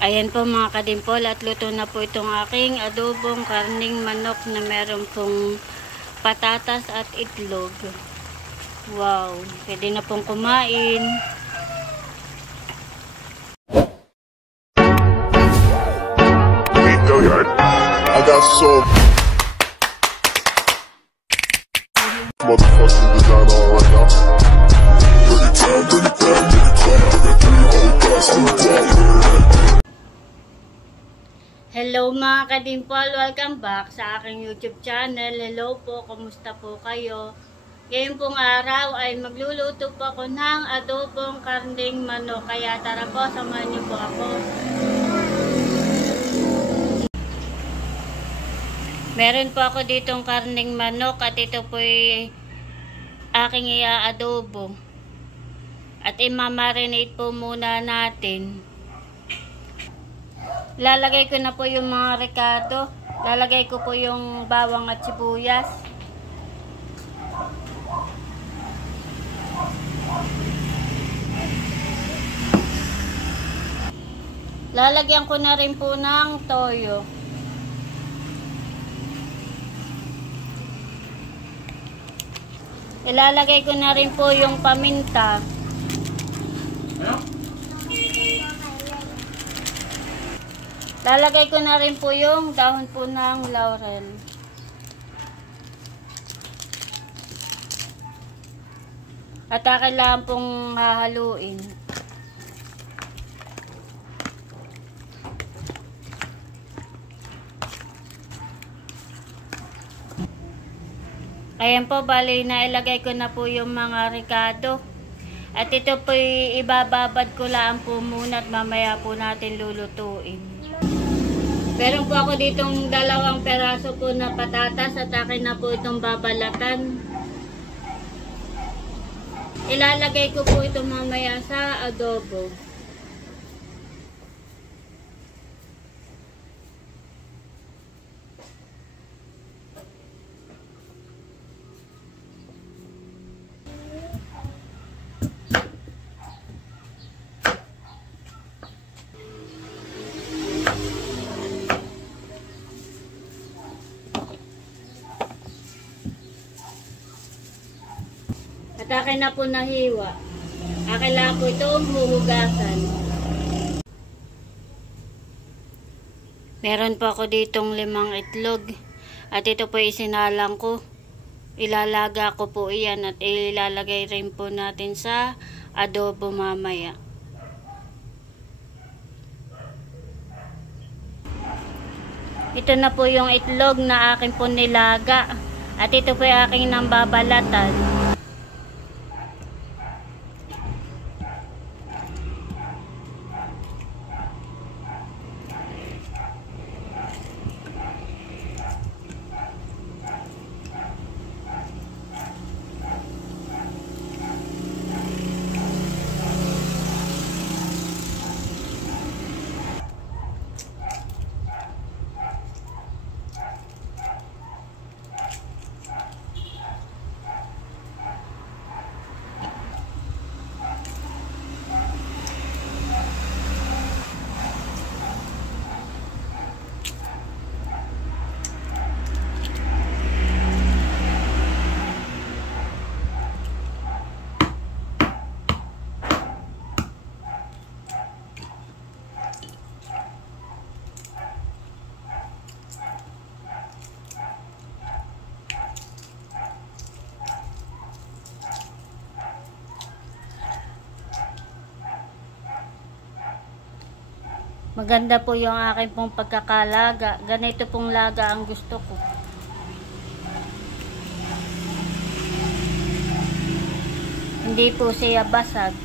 Ayan po mga kadimpol, at luto na po itong aking adobong karning manok na meron pong patatas at itlog. Wow, pwede na pong kumain. I got so motherfucking design on right now. Pretty time, pretty bad, pretty clean. I got 3 whole glass of water. Hello mga kadimpol, welcome back sa aking YouTube channel. Hello po, kumusta po kayo? Ngayon pong araw ay magluluto po ako ng adobong karning manok. Kaya tara po, samahan niyo po ako. Meron po ako ditong karning manok at ito po ay aking i-adobo. At imamarinate po muna natin. Lalagay ko na po yung mga rekado. Lalagay ko po yung bawang at sibuyas. Lalagyan ko na rin po ng toyo. Ilalagay ko na rin po yung paminta. Lalagay ko na rin po yung dahon po ng laurel. At kailangan pong hahaluin. Ayan po, bali na ilagay ko na po yung mga rekado. At ito po ibababad ko lang po muna at mamaya po natin lulutuin. Meron po ako ditong 2 peraso po na patatas at akin na po itong babalatan. Ilalagay ko po ito mamaya sa adobo. At akin na po nahiwa. Akin lang po itong huhugasan. Meron po ako ditong 5 itlog. At ito po isinalang ko. Ilalaga ko po iyan at ilalagay rin po natin sa adobo mamaya. Ito na po yung itlog na akin po nilaga. At ito po yung aking nang babalatan. Maganda po yung akin pong pagkakalaga. Ganito pong laga ang gusto ko. Hindi po siya basag.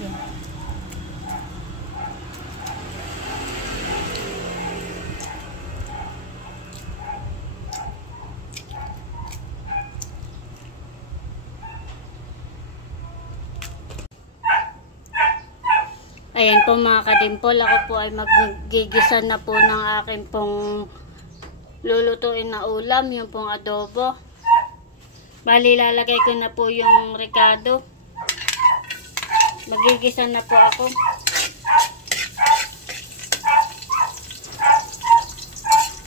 Ayan po mga kadimpol, ako po ay magigisa na po ng aking pong lulutuin na ulam, yung pong adobo. Bali, lalagay ko na po yung rekado. Magigisa na po ako.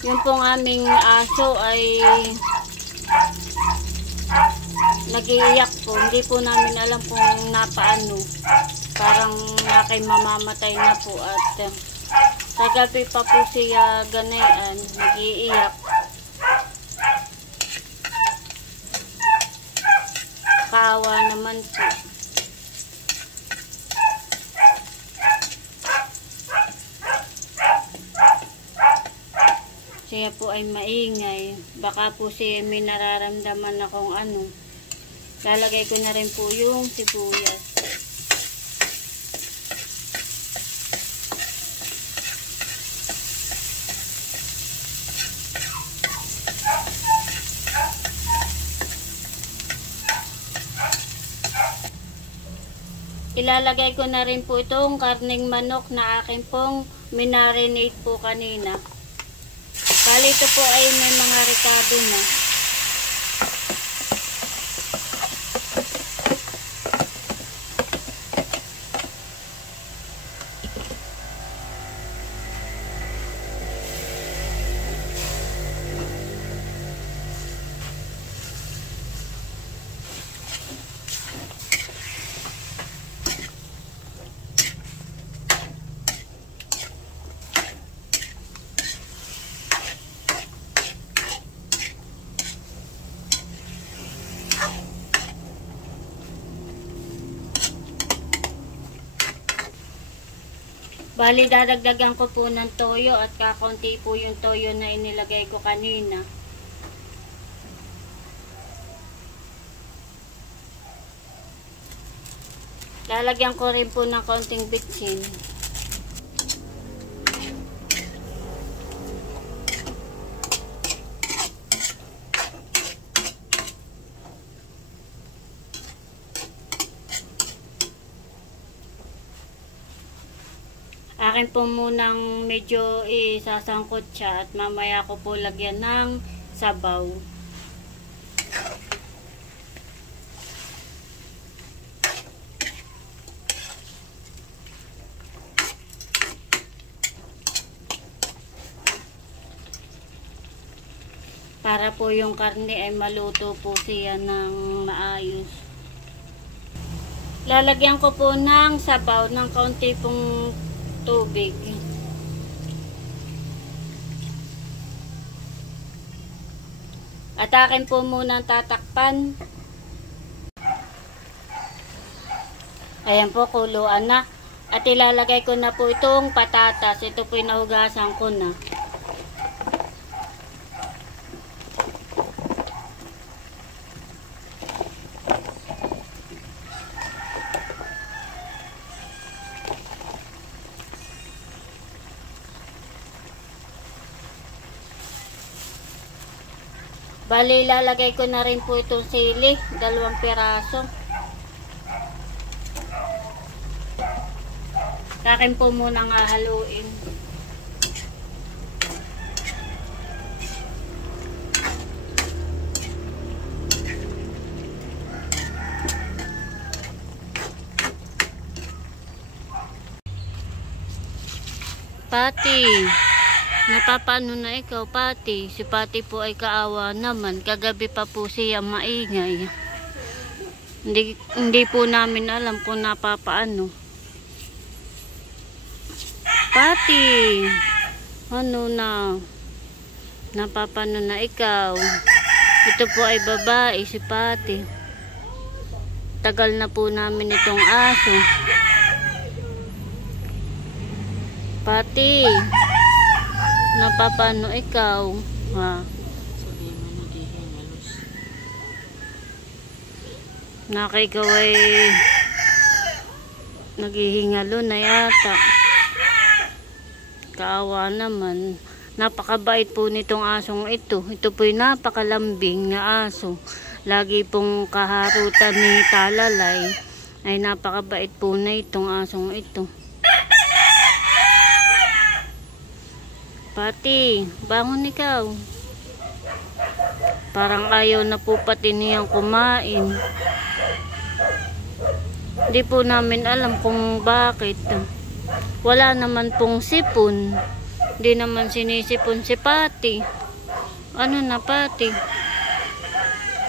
Yung pong aming aso ay nag-iiyak po. Hindi po namin alam kung napaano. Parang nakay mamamatay na po. At sa gabi pa po siya ganayan, nag-iiyak. Kaawa naman po. Siya po ay maingay. Baka po siya may nararamdaman na kung ano. Lalagay ko na rin po yung sibuyas. Ilalagay ko na rin po itong karneng manok na akin pong minarinate po kanina. Bali ito po ay may mga ricado na. Bali, dadagdagan ko po ng toyo at kakonti po yung toyo na inilagay ko kanina. Lalagyan ko rin po ng konting bitsin. Akin po munang medyo isasangkot siya at mamaya ko po lagyan ng sabaw. Para po yung karne ay maluto po siya ng maayos. Lalagyan ko po ng sabaw ng kaunti pong tubig. At akin po munang tatakpan. Ayan po, kuluan na. At ilalagay ko na po itong patatas. Ito po yung nahugasan ko na. Bali, lalagay ko na rin po itong sili, 2 piraso. Akin po muna nga haluin. Pati, napapano na ikaw, Pati? Si Pati po ay kaawa naman. Kagabi pa po siya maingay. Hindi po namin alam kung napapaano. Pati, ano na? Napapano na ikaw? Ito po ay babae, si Pati. Tagal na po namin itong aso. Pati, napapano ikaw? Ha? Ikaw ay naghihingalo na yata. Kaawa naman. Napakabait po nitong asong ito. Ito po'y napakalambing na aso. Lagi pong kaharutan ni Talalay. Ay napakabait po na itong asong ito. Pati, bangon ikaw. Parang ayaw na po pati niyang kumain. Hindi po namin alam kung bakit. Wala naman pong sipon. Hindi naman sinisipon si Pati. Ano na, Pati?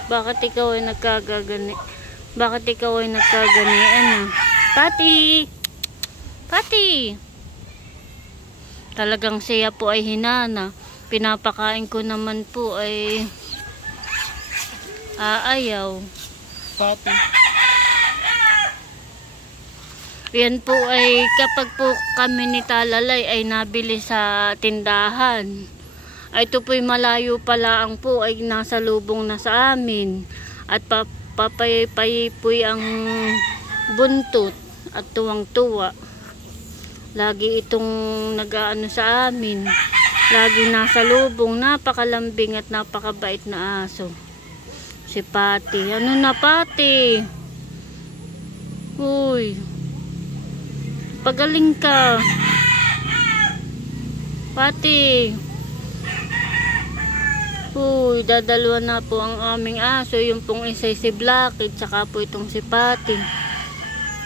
Bakit ikaw ay nagkagagani? Bakit ikaw ay nagkagani? Ano? Pati! Pati! Talagang siya po ay hinana. Pinapakain ko naman po ay aayaw. Pati. Yan po ay kapag po kami ni Talalay ay nabili sa tindahan. Ay ito po'y malayo pala ang po ay nasa lubong na sa amin. At papaypay po'y ang buntot at tuwang-tuwa. Lagi itong nag-aano sa amin. Lagi nasa lubong. Napakalambing at napakabait na aso. Si Pati. Ano na, Pati? Uy. Pagaling ka. Pati. Uy, dadalawa na po ang aming aso. Yung pong isa si Blackhead, tsaka po itong si Pati.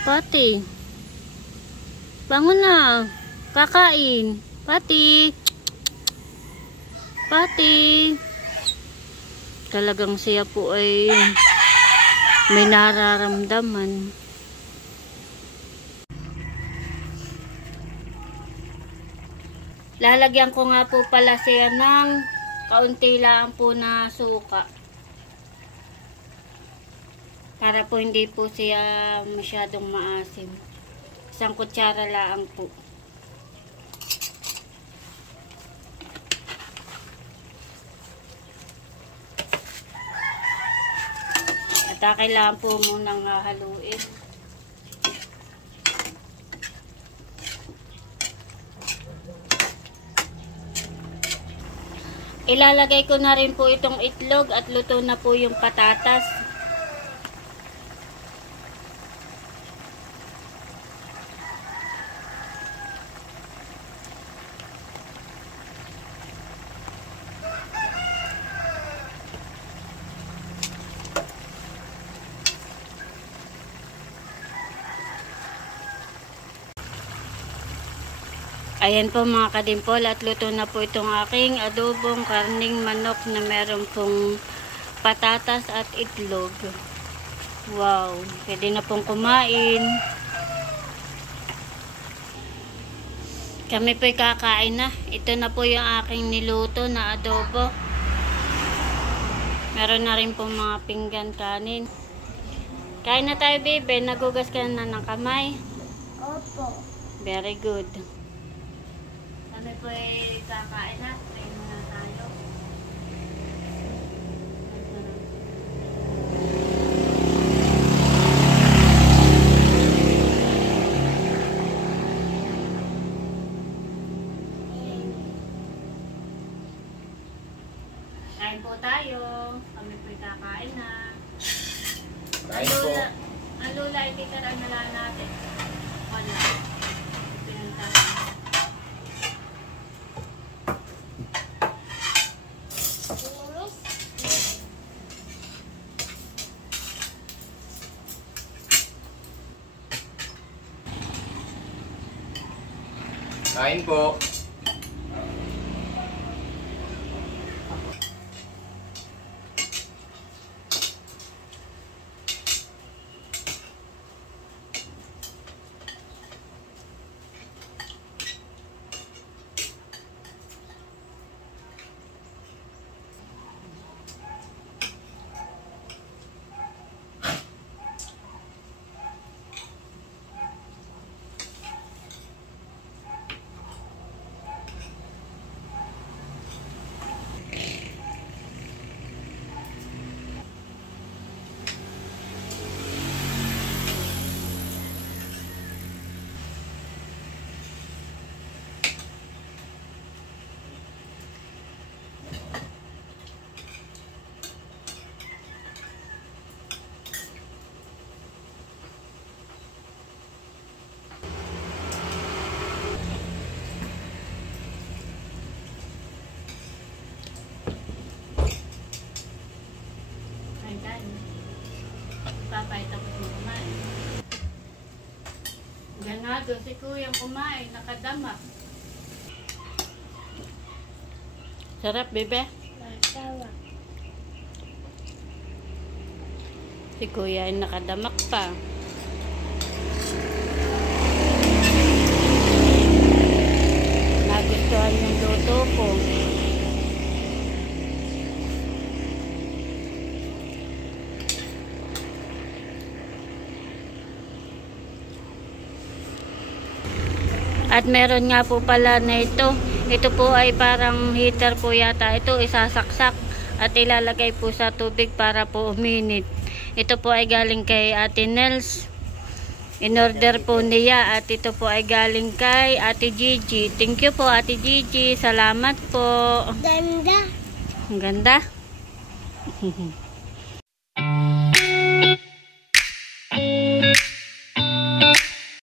Pati. Bangon na. Kakain. Pati. Pati. Talagang siya po ay may nararamdaman. Lalagyan ko nga po pala siya ng kaunti lang po na suka. Para po hindi po siya masyadong maasim. Isang kutsara lang po. At kailangan po munang haluin. Ilalagay ko na rin po itong itlog at luto na po yung patatas. Ayan po mga kadimpol, at luto na po itong aking adobong karning manok na meron pong patatas at itlog. Wow, pwede na pong kumain. Kami po'y kakain na. Ito na po yung aking niluto na adobo. Meron na rin pong mga pinggan kanin. Kain na tayo, baby. Nagugas ka na ng kamay? Opo. Very good. Kami po ay kakain na. Try muna tayo. Kain po tayo. Kami po ay kakain na. Kain po. Ang lula, ititirahan na lang natin. Wala. Pinuntahan. Kain po. Papay tapos mo kumain. Ganado si Kuyang kumain, nakadama. Sarap, bebe. Si kuya ay nakadamak pa. Nagustuhan yung luto ko. At meron nga po pala na ito. Ito po ay parang heater po yata. Ito isasaksak at ilalagay po sa tubig para po uminit. Ito po ay galing kay Ate Nels. In-order po niya at ito po ay galing kay Ate Gigi. Thank you po Ate Gigi. Salamat po. Ganda. Ang ganda.